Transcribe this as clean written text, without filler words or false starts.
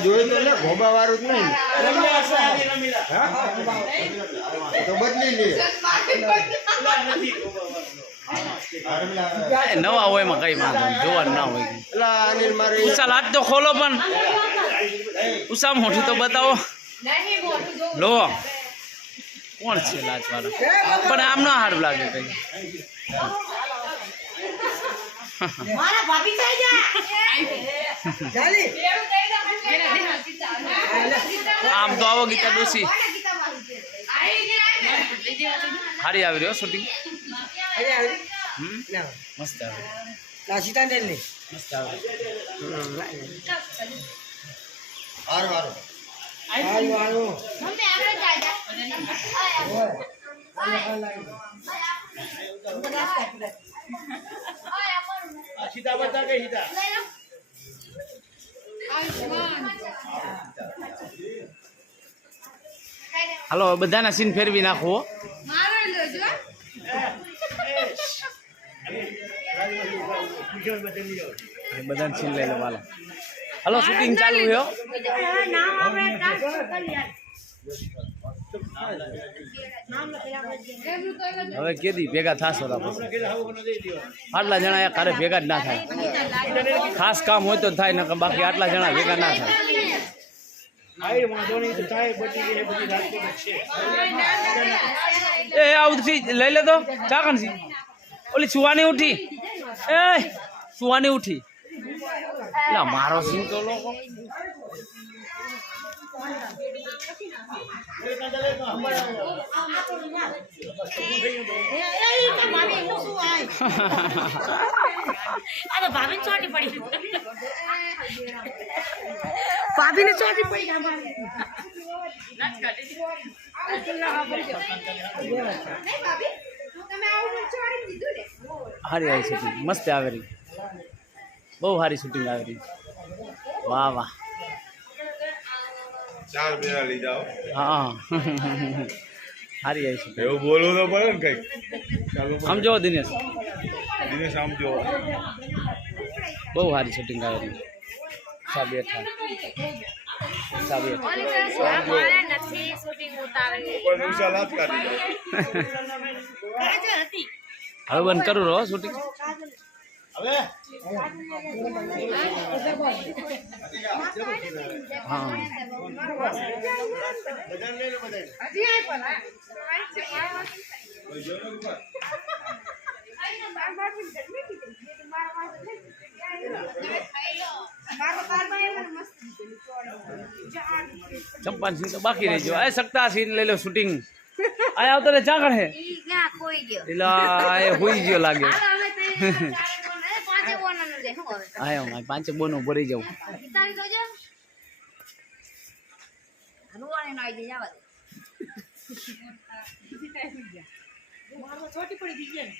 જોયું તો ગોબા વાળું જ નહીં તો બદલી લે નવા હોય એમાં કઈ વાંધો જોવાનું ના હોય ઉષા લાટ તો ખોલો પણ ઉષા મોટી તો બતાવો લો કોણ છે લાચ વાળો પણ આમ ના સારું લાગે કઈ આમ તો આવો ગીતા ડોસી સારી આવી રહ્યો શૂટિંગ મસ્ત આવે મસ્ત આવે હાલો બધાના સીન ફેરવી નાખો બધાને સીન લઈ લો હાલો હાલો શૂટિંગ ચાલુ છે હવે કેદી ભેગા થશો આટલા જણા કારે ભેગા જ ના થાય ખાસ કામ હોય તો થાય ને બાકી આટલા જણા ભેગા ના થાય એ આવું લઈ લે તો ચાકણ સી ઓલી સુવાની ઉઠી એ સુવાની ઉઠી એટલે મારો સીન તો લોકો ભાભી ચોટી પડી ભાભી ને ચોટી પડી સારી આવી શૂટિંગ મસ્ત આવે રહી બહુ સારી શૂટિંગ આવે રહી વાહ વાહ ચાર બેરા લઈ જાઓ હા સારી આવી શૂટિંગ એવું બોલવું તો પડે ને કઈક સમજો દિનેશ સમજો બહુ સારી શૂટિંગ આવે રહી બેઠા હવે બંધ કરું રહો શૂટિંગ હા ચંપાન સીન તો બાકી રહી ગયો આ સકતા સીન લઈ લો શૂટિંગ આ આવતો રે ચાકણ હે એલા એ હોઈ ગયો લાગે આયો માય પાંચે બોનો ભરી જાવ છોટી પડી ગઈ